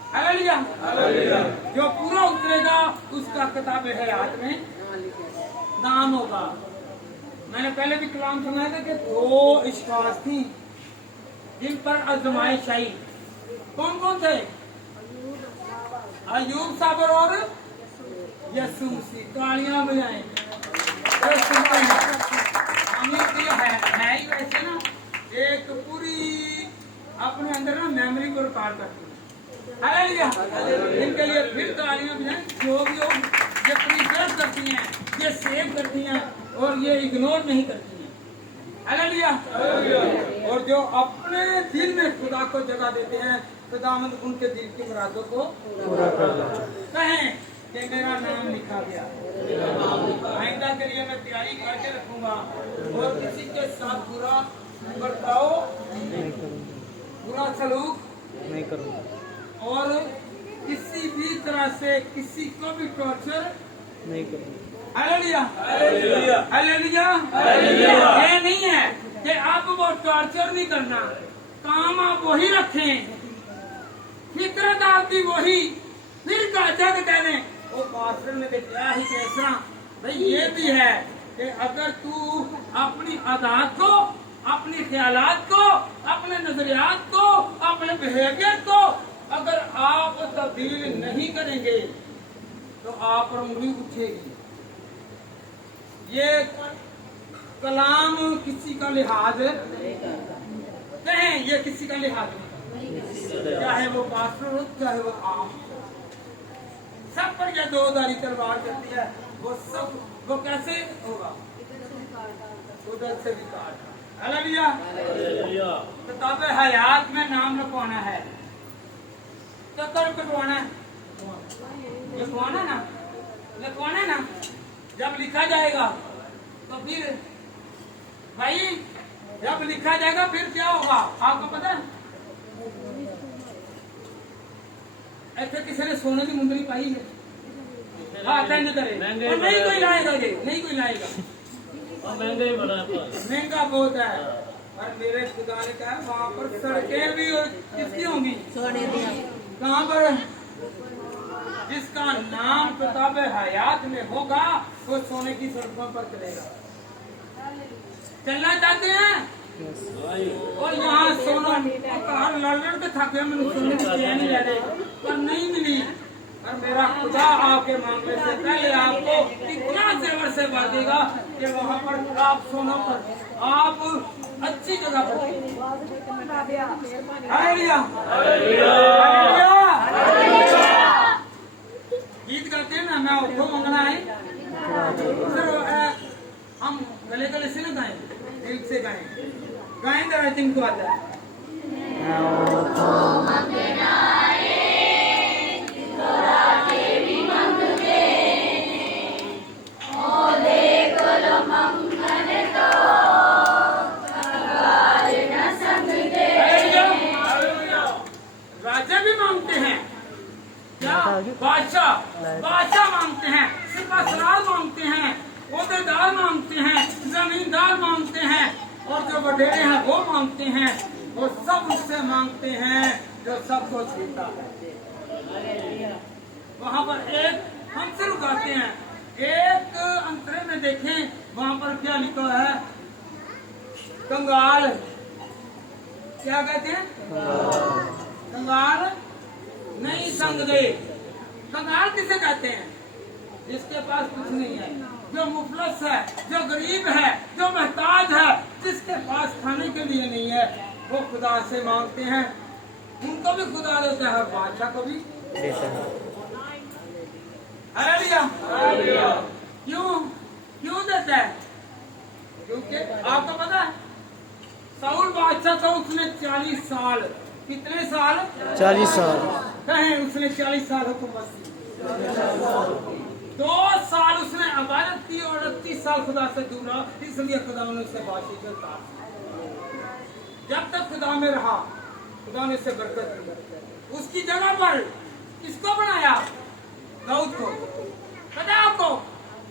हालेलुया। जो पूरा उतरेगा उसका किताब हयात में नाम होगा। मैंने पहले भी कलाम सुनाया था कि 2 इश्कास थी जिन पर आजमाइश आई। कौन कौन थे? अयूब साबर और यसू मसीह। तालियां बजाएं। है ही वैसे ना, एक पूरी अपने अंदर ना मेमोरी को रिकॉर्ड करती है। हालेलुया। इनके लिए फिर तालियां बजाएं। जो भी हो, ये प्रिजर्व करती हैं, ये सेव करती हैं और ये इग्नोर नहीं करती हैं। हालेलुया। और जो अपने दिल में खुदा को जगह देते हैं, खुदावंद उनके दिल की मुरादों को पूरा करता है। कहें कि मेरा नाम लिखा गया। आइंदा के लिए मैं तैयारी करके रखूंगा और किसी के साथ बुरा बर्ताव, बुरा सलूक नहीं करूंगा और किसी भी तरह से किसी को भी टॉर्चर नहीं करूंगा। हालेलुया। ये नहीं है कि आप वो टॉर्चर नहीं करना, काम आप वही रखें, फितरत आपकी वही, फिर का जग कहने वो पास्टर ने क्या ही कैसा भाई। ये भी है कि अगर तू अपनी आदत को, अपनी ख्यालात को, अपने नजरियात को, अपने बिहेवियर को अगर आप तब्दील नहीं करेंगे तो आप पर उंगली उठेगी। ये कलाम किसी का लिहाज कहें, ये किसी का लिहाज नहीं, चाहे वो पास्टर हो चाहे वो आम, सब पर यह 2 धारी तलवार चलती है। वो सब वो कैसे होगा? उधर से भी काट। हालेलुया। किताब हयात में नाम लिखवाना है तो कब लिखवाना है? लिखवाना ना। जब लिखा जाएगा तो फिर भाई, जब लिखा जाएगा फिर क्या होगा आपको पता है? ऐसे किसी ने सोने की मुंदरी पाई है? हाँ, नहीं करे, नहीं कोई लाएगा, ये नहीं कोई लाएगा। महंगा बहुत है। और मेरे खुदा ने कहा वहाँ पर सड़कें भी किसकी होंगी? कहाँ पर? जिसका नाम किताब हयात में होगा वो सोने की सड़कों पर चलेगा। चलना चाहते हैं? और यहाँ सोना लड़ के थके मैंने सोने की चैन ले रहे पर नहीं मिली। और मेरा खुदा आपके मामले से पहले आपको इतना जेवर से भर देगा कि वहाँ पर आप सोनों पर आप अच्छी जगह पर। हालेलुया। गीत गाते हैं ना, मैं उठो मंगना है, हम गले गले से ना गाएं, दिल से गाएं तो आई थिंक को आता है। राजा भी मांगते हैं, क्या बादशाह मांगते हैं, सिपाहीदार मांगते हैं, ओहदेदार मांगते हैं, जमींदार मांगते हैं और जो वडेरे हैं वो मांगते हैं। वो सब उससे मांगते हैं जो सबको छूता है। वहाँ पर एक हमसे रुकाते हैं, एक अंतरे में देखें वहाँ पर क्या लिखा है? कंगाल। क्या कहते हैं? कंगाल नहीं संग दे। कंगाल किसे कहते हैं? जिसके पास कुछ नहीं है, जो मुफलस है, जो गरीब है, जो मोहताज है, जिसके पास खाने के लिए नहीं है, वो खुदा से मांगते हैं। उनको भी खुदा देता है और बादशाह को भी देता है। हालेलुया। क्यों देता है? क्योंकि आपको पता है साउल बादशाह था, उसने 40 साल कितने साल? 40 साल। कहें उसने 40 साल हुकूमत की, 2 साल उसने इबादत की और 38 साल खुदा से दूर रहा, इसलिए खुदा ने उसे बादशाही से उतार दिया। जब तक खुदा में रहा, खुदा ने उसे बरकत दी। उसकी जगह पर किसको बनाया? दाऊद को। पता है आपको,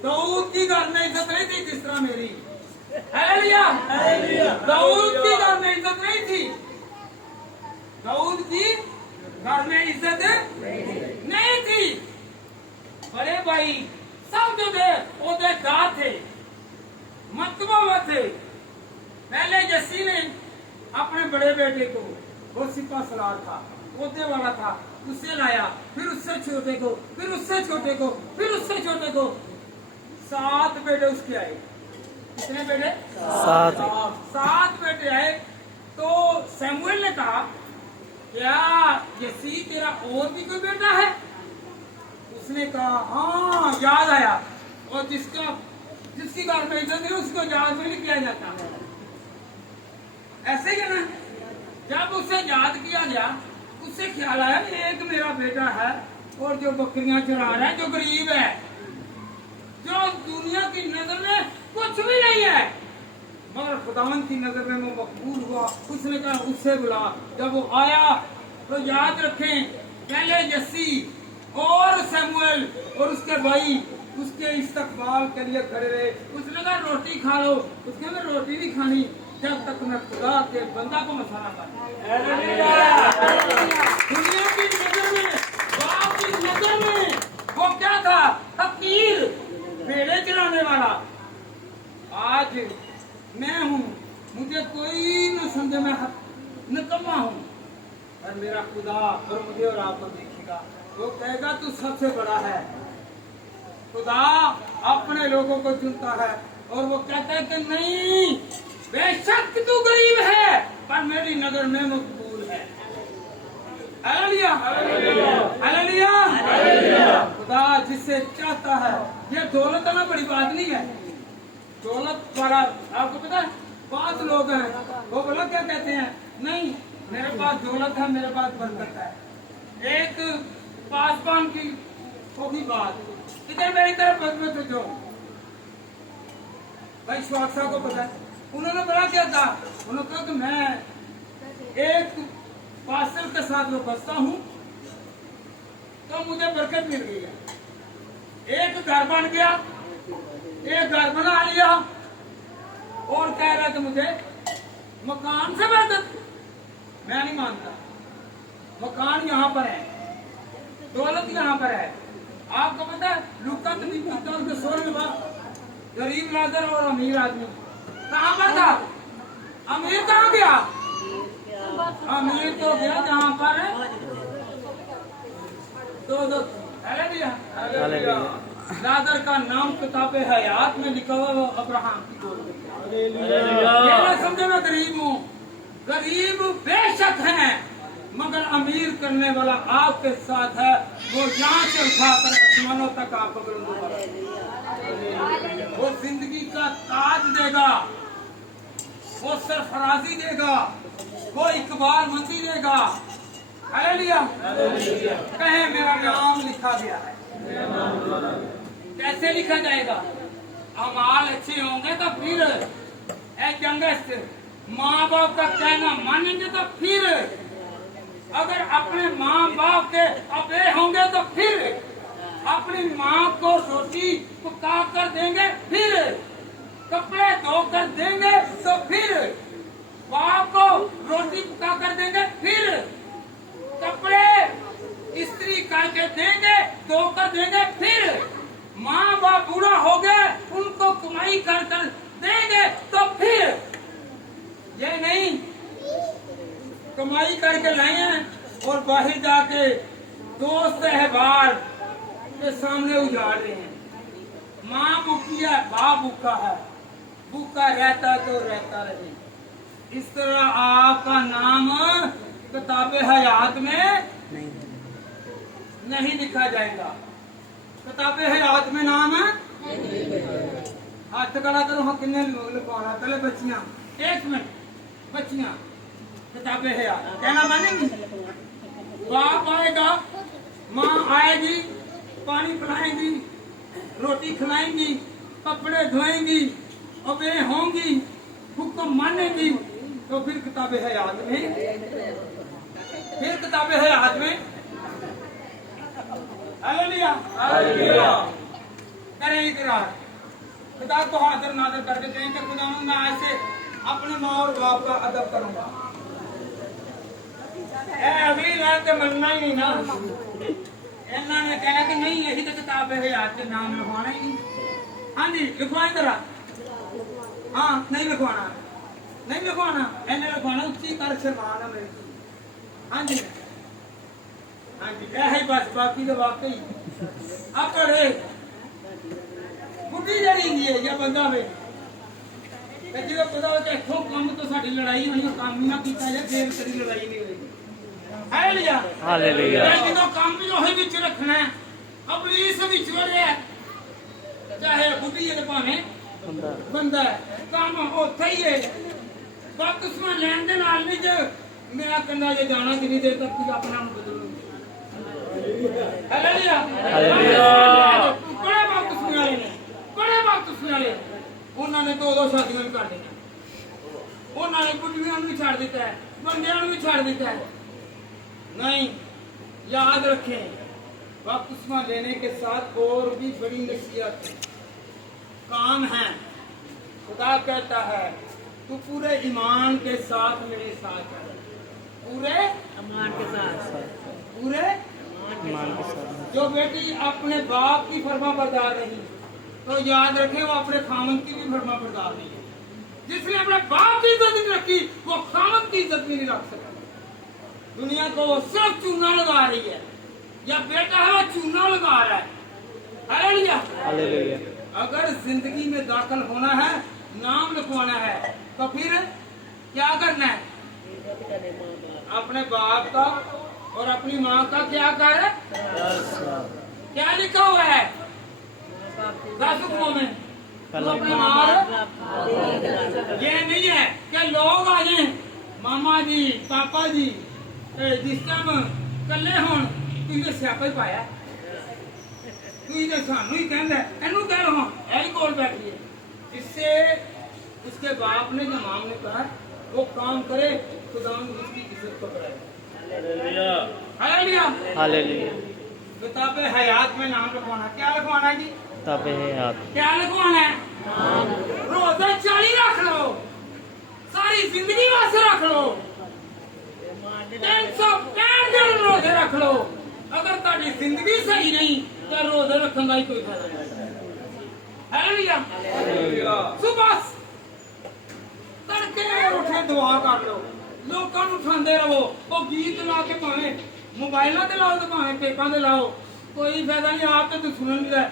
दाऊद की घर में इज्जत नहीं थी जिस तरह मेरी। हालेलुया। दाऊद की घर में इज्जत नहीं थी, दाऊद की घर में इज्जत नहीं थी। बड़े भाई सब जो थे ओहदेदार थे, मतबा थे। पहले यसी ने अपने बड़े बेटे को, वो सिपा सलार था, ओहदे वाला था, उसे लाया, फिर उससे छोटे को, फिर उससे छोटे को, फिर उससे छोटे को। 7 बेटे उसके आए। कितने बेटे? 7 बेटे आए। तो सैमुएल ने कहा, क्या यसी तेरा और भी कोई बेटा है? उसने कहा हाँ, याद आया। और जिसकी घर में इज्जत नहीं उसको याद में नहीं किया जाता। ऐसे ही है ना, जब उसे याद किया गया, उससे ख्याल आया एक मेरा बेटा है और जो बकरियां चरा रहा है, जो गरीब है, जो दुनिया की नजर में कुछ भी नहीं है, मगर खुदावन की नजर में वो मकबूल हुआ। उसने कहा उससे बुला। जब वो आया तो याद रखें, पहले यसी और सैमुएल और उसके भाई उसके इस्तकबाल के लिए खड़े रहे। उसने कहा रोटी खा लो। उसने कहा रोटी नहीं खानी जब तक मैं खुदा के बंदा को मसाला कर। दुनिया की नजर में, बाप की नजर में वो क्या था? फकीर, भेड़े चराने वाला। आज मैं हूँ, मुझे कोई न समझे, मैं निकम्मा हूँ, और मेरा खुदा और मुझे और आपको देखेगा, वो कहेगा तू सबसे बड़ा है। खुदा अपने लोगों को चुनता है और वो कहता है कि नहीं, बेशक तू गरीब है पर मेरी नजर में मकबूल है। हालेलुया, हालेलुया, हालेलुया। खुदा जिससे चाहता है, ये दौलत ना बड़ी बात नहीं है। दौलत वाला आपको पता है, 5 लोग हैं, वो बोला क्या कहते हैं, नहीं मेरे पास दौलत है, मेरे पास बरकत है। एक पासवान की होगी बात, इधर मेरी तरफ बदबू जो भाई स्वाक्षा को पता है, उन्होंने बोला क्या था, उन्होंने कहा कि मैं एक पार्सल के साथ में बसता हूँ तो मुझे बरकत मिल गई है। एक घर बन गया, एक घर बना लिया और कह रहा था मुझे मकान से बरकत। मैं नहीं मानता, मकान यहाँ पर है, दौलत यहाँ पर है। आपको पता है लूका के 16वें बाब, गरीब लाजर और अमीर आदमी कहाँ पर था? अमीर कहाँ गया? अमीर तो गया जहाँ पर दो लाजर का नाम किताबे हयात में लिखा हुआ, वो अब्राहम की गोद में। समझे मैं गरीब हूँ, गरीब बेशक है मगर अमीर करने वाला आपके साथ है। वो यहाँ से उठाकर आसमानों तक आपको बुलंद करेगा। वो जिंदगी का ताज देगा, वो सरफराजी देगा, वो इकबाल मंदी देगा। हालेलुया, कहे मेरा नाम लिखा गया है। कैसे लिखा जाएगा? अमाल अच्छे होंगे तो फिर माँ बाप का कहना मानेंगे तो फिर, अगर अपने माँ बाप के अबे होंगे तो फिर, अपनी माँ को रोटी पका कर देंगे फिर, कपड़े धो कर देंगे तो फिर, बाप को रोटी पका कर देंगे फिर, कपड़े इस्त्री करके देंगे, धो कर देंगे फिर, माँ बाप बूढ़ा हो गए उनको कमाई कर कर देंगे तो फिर। ये नहीं कमाई करके लाए हैं और बाहर जाके दोस्त अहबार के सामने उजाड़ रहे हैं। माँ भूखी है, बाप भूखा है, भूखा रहता तो रहता रहे। इस तरह आपका नाम किताबे हयात में नहीं लिखा जाएगा। किताबे हयात में नाम है, हाथ खड़ा करो। हाँ किन्ने लिखवाना? पहले बच्चियां, 1 मिनट, बच्चियां किताबें हयात कहना मानेंगी? बाप आएगा, माँ आएगी, पानी पिलाएंगी, रोटी खिलाएंगी, कपड़े धोएंगी, अबे होंगी, हुक्म मानेंगी, तो फिर किताबें हयात में, फिर किताबें हयात में हालेलुया करें इकरार, खुदा को हाजिर नाज़िर करके कहें कि खुदा मैं ऐसे अपने माँ और बाप का अदब करूंगा। अगली रात तो मनना ही नहीं ना, इन्होंने कहना कि नहीं यही तो किताब है याद के नाम लिखवाना ही नहीं। हाँ जी लिखवाए जरा, हाँ नहीं लिखवाना, नहीं लिखवाना, इन्हें लिखवाना उच्ची कर शर्मान है मेरी। हाँ जी हाँ जी यह है बस, बाकी तो वाकई अब पढ़े बुढ़ी जड़ी है या बंदा वे जो पता हो कि इतों काम तो साड़ी लड़ाई होनी, काम ही ना किया जाए फिर कभी लड़ाई नहीं होगी। हालेलुया हालेलुया जो काम भी वही विच रखना है, इबलीस विच वड़िया चाहे बुढ़ी है भावें बंदा है, काम उत्थे ही है। बदकिस्मा लैन दे नाल नहीं जो मेरा कंधा जो जाना जिनी देर तक कुछ अपना बदलू। हालेलुया हालेलुया बड़े बदकिस्मे वाले ने, बड़े बदकिस्मे वाले उन्होंने तो दो शादियां भी कर दी, उन्होंने बुढ़ियां भी छाड़ दिता है, बंदियां भी छाड़ दिता है। नहीं, याद रखें बपतिस्मा लेने के साथ और भी बड़ी नसीहत काम है। खुदा कहता है तू पूरे ईमान के साथ मेरे साथ चल, पूरे ईमान के साथ, पूरे ईमान के साथ। जो बेटी अपने बाप की फरमा बरदार नहीं तो याद रखें वो अपने खामन की भी फरमा बरदार नहीं है। जिसने अपने बाप की इज्जत नहीं रखी वो खामन की इज्जत भी नहीं रख सकता। दुनिया को वो सिर्फ चूना लगा रही है, या बेटा है वो चूना लगा रहा है। हालेलुया हालेलुया। अगर जिंदगी में दाखिल होना है, नाम लिखवाना है, तो फिर क्या करना है? अपने बाप का और अपनी माँ का क्या कर, क्या लिखा हुआ है 10 हुक्मों में? तो अपनी माँ, ये नहीं है कि लोग आ जाए मामा जी पापा जी जिस टाइम कले होन तुझे स्यापा ही पाया, तुझे सानू ही कहना एनू कह रहा यही कोल बैठी है, जिससे उसके बाप ने जो माम ने कहा वो काम करे, खुदा उसकी इज्जत को कराए। Hallelujah hallelujah. किताबे हयात में नाम लिखवाना, क्या लिखवाना है जी? किताबे हयात क्या लिखवाना है? रोजा 40 रख लो, सारी जिंदगी वास्ते रख लो, 365 दिन रोजे रख लो। अगर ताड़ी जिंदगी सही नहीं तो रोजे रखने का ही कोई फायदा नहीं। हालेलुया सुबह तड़के उठे दुआ कर लो, लोगों को उठाते रहो, वो गीत ला के भावे मोबाइलों से लाओ तो भावे टेपां से लाओ, कोई फायदा नहीं। आप तो सुन नहीं रहा,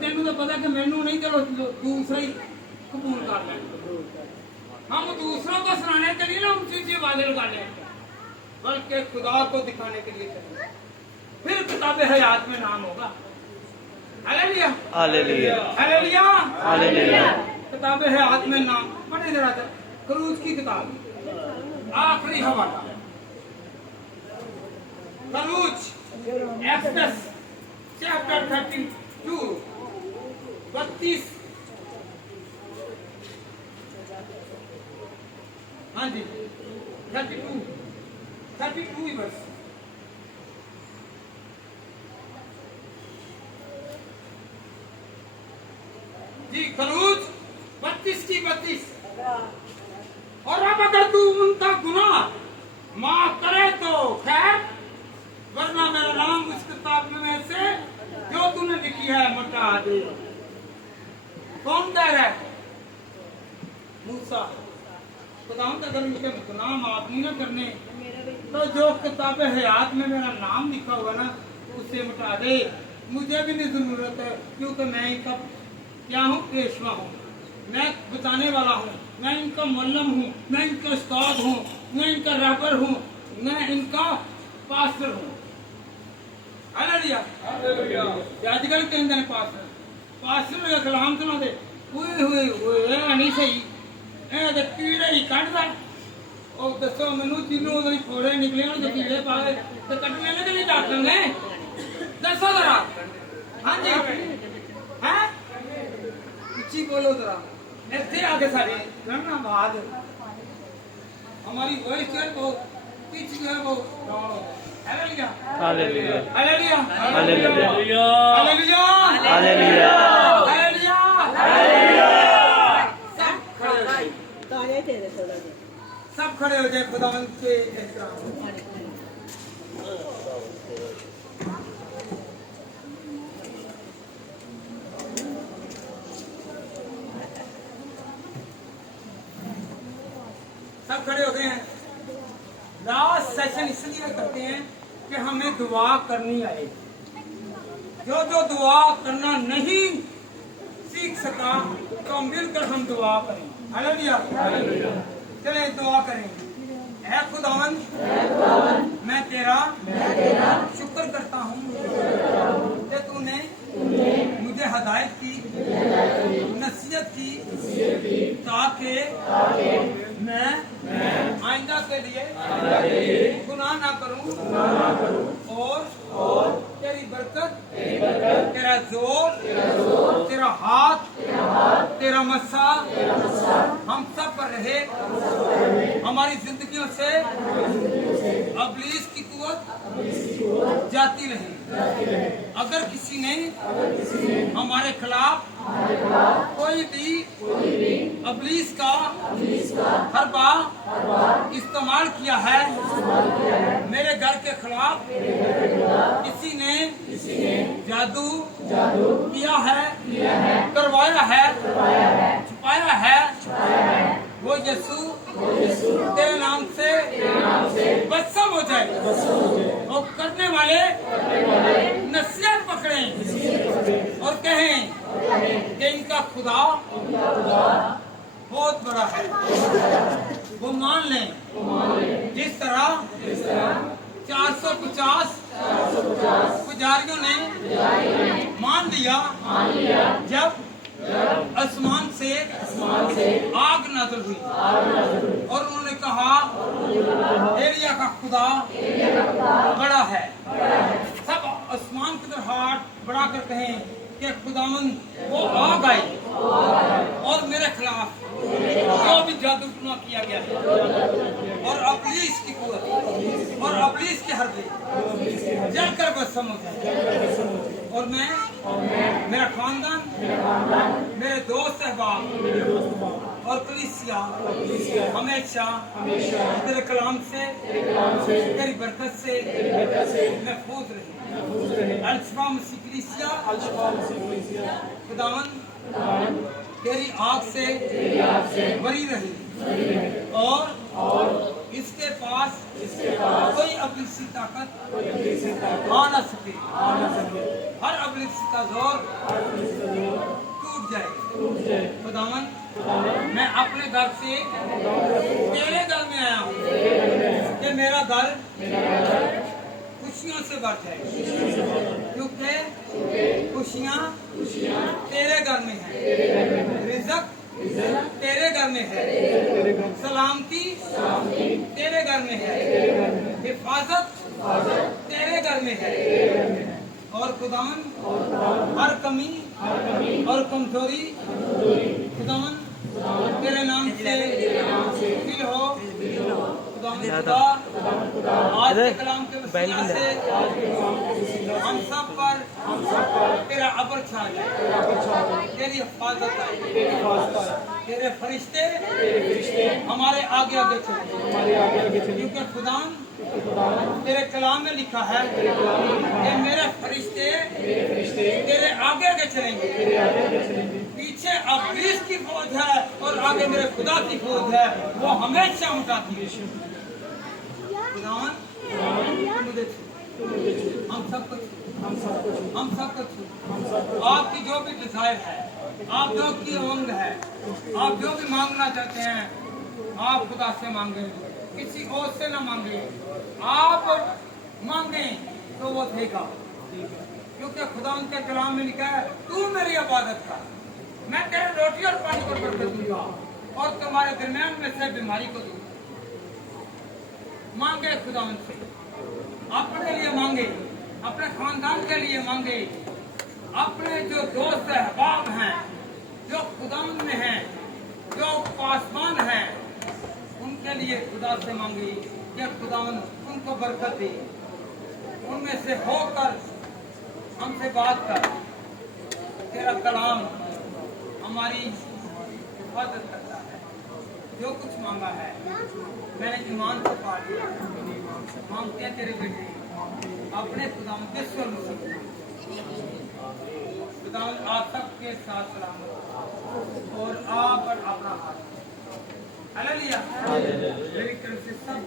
तेन तो पता कि मैनू नहीं, चलो दूसरा ही कबूल कर लें। हम दूसरों को सुनाने के लिए ना ऊंची आवाजें लगा लें, बल्कि खुदा को दिखाने के लिए करें, फिर किताबे हयात में नाम होगा। हालेलुया हालेलुया हालेलुया हालेलुया। किताबे हयात में नाम पढ़े जरा खरूज की किताब आखिरी हवाला, खरूज एक्सोडस चैप्टर 32 32। हाँ जी 32 ही बस। जी खरूज 32 की 32। और अब अगर तू उनका गुनाह माफ करे तो खैर, वरना मेरा नाम उस किताब में से जो तूने लिखी है मिटा दे। कौन कह रहा है? मूसा। खुदावंद अगर उनके गुनाह माफ नहीं ना करने तो जो किताब हयात में मेरा नाम लिखा हुआ ना उसे मिटा दे। मुझे भी नहीं जरूरत है, क्योंकि मैं इनका क्या हूँ? पेशवा हूँ, मैं बताने वाला हूँ, मैं इनका मल्लम हूँ, मैं इनका उस्ताद हूँ, मैं इनका रैपर हूँ, मैं इनका पास्टर हूँ। हालेलुया आजकल कहते हैं पास्टर का कलाम सुना दे, ओए होए ओए नहीं सही, ए तो कीड़े ही कट दा ਉਹ ਦੱਸੋ ਮੈਨੂੰ ਜਿਹਨੂੰ ਉਹਦੇ ਫੋੜੇ ਨਿਕਲੇ ਹੋਣ ਜਕੀਲੇ ਪਾਵੇ ਤੇ ਕੱਟਣੇ ਨੇ ਕਿ ਨਹੀਂ ਡਾਕਟਰ ਨੇ ਦੱਸੋ जरा हाँ जी हैं ऊंची बोलो जरा ਇੱਥੇ ਆ ਕੇ ਸਾਡੇ ਲੜਨਾ ਬਾਦ हमारी वॉइस जो है वो पिच जो है वो डाउन हो जाए हालेलुया हालेलुया हालेलुया हालेलुया हालेलुया हालेलुया हालेलुया सब खड़े हो जाए खुदावंद के एहतराम सब खड़े हो गए हैं लास्ट सेशन इसलिए करते हैं कि हमें दुआ करनी आए जो जो दुआ करना नहीं सीख सका तो मिलकर हम दुआ करें हालेलुया चलें दुआ करें ऐ खुदावंद मैं तेरा शुक्र करता हूँ कि तूने मुझे हदायत की नसीहत की ताकि मैं आइंदा के लिए गुनाह ना करूं और तेरी बरकत तेरा जोर तेरा हाथ तेरा मस्सा हम सब पर रहे हमारी जिंदगियों से इब्लीस की कुव्वत जाती रहे अगर किसी ने हमारे खिलाफ कोई भी इब्लीस का हरबा इस्तेमाल किया है मेरे घर के खिलाफ किसी ने जादू किया है करवाया है छुपाया है वो यीशु तेरे नाम से बदसम हो जाए और करने वाले नसीहत पकड़ें और कहें कि इनका खुदा बहुत बड़ा है वो मान लें जिस तरह 450 पुजारियों ने मान लिया जब आसमान से आग नाज़िल हुई और उन्होंने कहा एलिया का खुदा बड़ा है सब आसमान की तरफ हाथ बढ़ाकर कहें कि खुदावंद वो आग आई और मेरे खिलाफ जो भी जादू टूना किया गया है और इब्लीस की कुव्वत और इब्लीस के हरबे जलकर बदसम हो जाए और मैं मेरा खानदान मेरे दोस्त अहबाब और कलीसिया हमेशा तेरे कलाम से तेरी बरकत से महफूज रहे अल्शफा मसीह कलीसिया खुदावंद तेरी आग से बरी रही और इसके पास कोई अब्लिसी ताकत आ न सके हर अब्लिसी का जोर टूट जाए खुदावंद मैं अपने घर से तेरे घर में आया हूँ कि मेरा घर खुशियों से भर जाए क्योंकि खुशियाँ तेरे घर में है रिज़्क़ तेरे घर में है सलामती तेरे घर में है हिफाजत तेरे घर में है और खुदावन हर कमी और कमजोरी खुदावन तेरे नाम से फिल हो खुदा आज के कलाम के वसीला से हम सब पर तेरा अबर छा जाए तेरी हिफाजत आए तेरे फरिश्ते हमारे आगे आगे चले क्योंकि खुदा तेरे कलाम में लिखा है कि मेरे फरिश्ते तेरे आगे आगे चलेंगे पीछे इब्लीस की फौज है और आगे मेरे खुदा की फौज है वो हमेशा उठाती है हम सब कुछ आपकी जो भी डिजायर है आप जो की उमंग है आप जो भी मांगना चाहते हैं आप खुदा से मांगे किसी और से ना मांगे आप मांगे तो वो देगा क्योंकि खुदा उनके कलाम में लिखा है तू मेरी इबादत कर मैं तेरे रोटी और पानी को बरकत दूंगा और तुम्हारे दरमियान में से बीमारी को दूंगा मांगे खुदावन से, अपने लिए मांगे, अपने खानदान के लिए मांगे, अपने जो दोस्त अहबाब हैं जो खुदावन में हैं, जो पासवान हैं, उनके लिए खुदा से मांगे कि खुदावन उनको बरकत दे, उनमें से होकर हमसे बात कर। तेरा कलाम हमारी हिफाजत करता है। जो कुछ मांगा है मैंने ईमान से पा लिया। मांगते हैं तेरे बेटे अपने खुदावन विश्व मसीह, खुदावन आप सबके साथ सलामत और आप पर अपना हाथ। हालेलुया। मेरी तरफ से सब